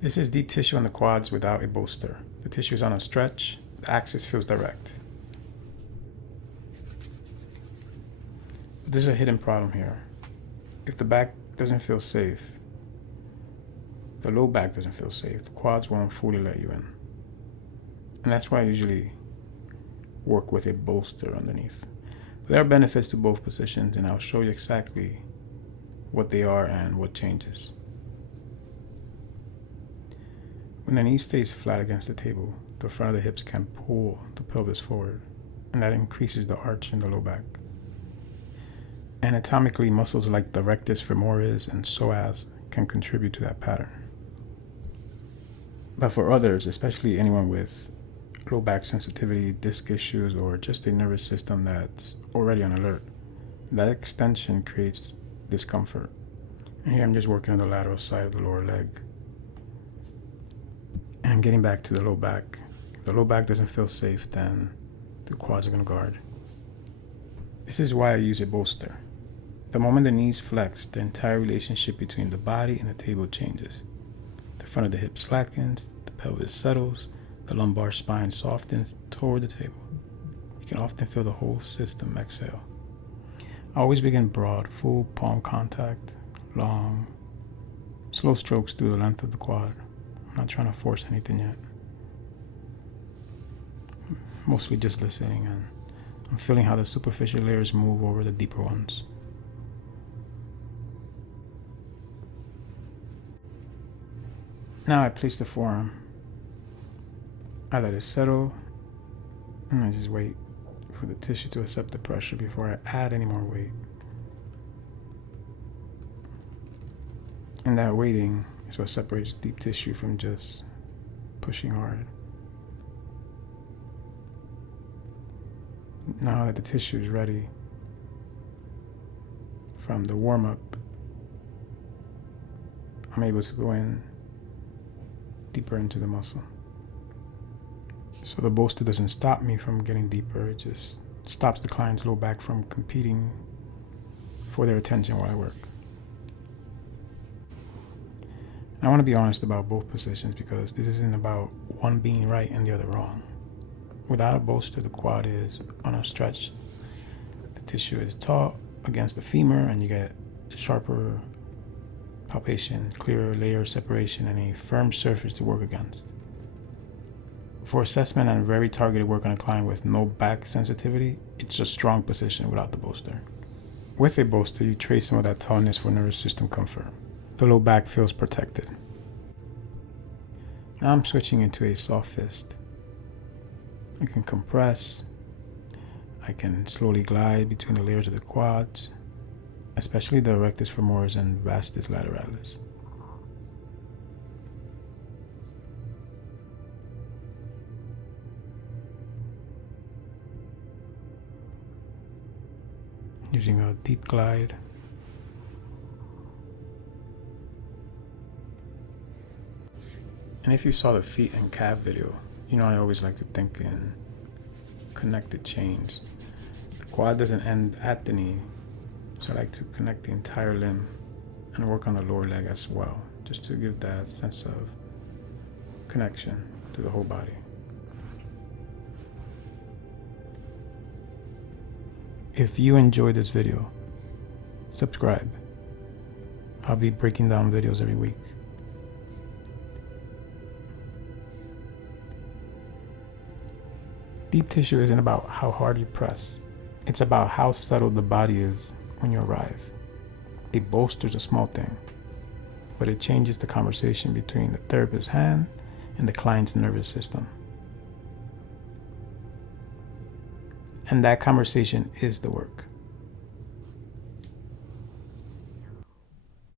This is deep tissue on the quads without a bolster. The tissue is on a stretch, the axis feels direct. But there's a hidden problem here. If the back doesn't feel safe, the low back doesn't feel safe, the quads won't fully let you in. And that's why I usually work with a bolster underneath. But there are benefits to both positions, and I'll show you exactly what they are and what changes. When the knee stays flat against the table, the front of the hips can pull the pelvis forward, and that increases the arch in the low back. Anatomically, muscles like the rectus femoris and psoas can contribute to that pattern. But for others, especially anyone with low back sensitivity, disc issues, or just a nervous system that's already on alert, that extension creates discomfort. And here I'm just working on the lateral side of the lower leg. And getting back to the low back. If the low back doesn't feel safe, then the quads are going to guard. This is why I use a bolster. The moment the knees flex, the entire relationship between the body and the table changes. The front of the hip slackens, the pelvis settles, the lumbar spine softens toward the table. You can often feel the whole system exhale. I always begin broad, full palm contact, long, slow strokes through the length of the quad. I'm not trying to force anything yet. Mostly just listening, and I'm feeling how the superficial layers move over the deeper ones. Now I place the forearm. I let it settle, and I just wait for the tissue to accept the pressure before I add any more weight. And that waiting is what separates deep tissue from just pushing hard. Now that the tissue is ready from the warm-up, I'm able to go in deeper into the muscle. So the bolster doesn't stop me from getting deeper, it just stops the client's low back from competing for their attention while I work. And I want to be honest about both positions because this isn't about one being right and the other wrong. Without a bolster, the quad is on a stretch. The tissue is taut against the femur, and you get sharper palpation, clearer layer separation, and a firm surface to work against. For assessment and very targeted work on a client with no back sensitivity, it's a strong position without the bolster. With a bolster, you trade some of that tautness for nervous system comfort. The low back feels protected. Now I'm switching into a soft fist. I can compress. I can slowly glide between the layers of the quads, especially the rectus femoris and vastus lateralis. Using a deep glide. And if you saw the feet and calf video, you know I always like to think in connected chains. The quad doesn't end at the knee, so I like to connect the entire limb and work on the lower leg as well, just to give that sense of connection to the whole body. If you enjoyed this video, subscribe. I'll be breaking down videos every week. Deep tissue isn't about how hard you press. It's about how settled the body is when you arrive. A bolster is a small thing, but it changes the conversation between the therapist's hand and the client's nervous system. And that conversation is the work.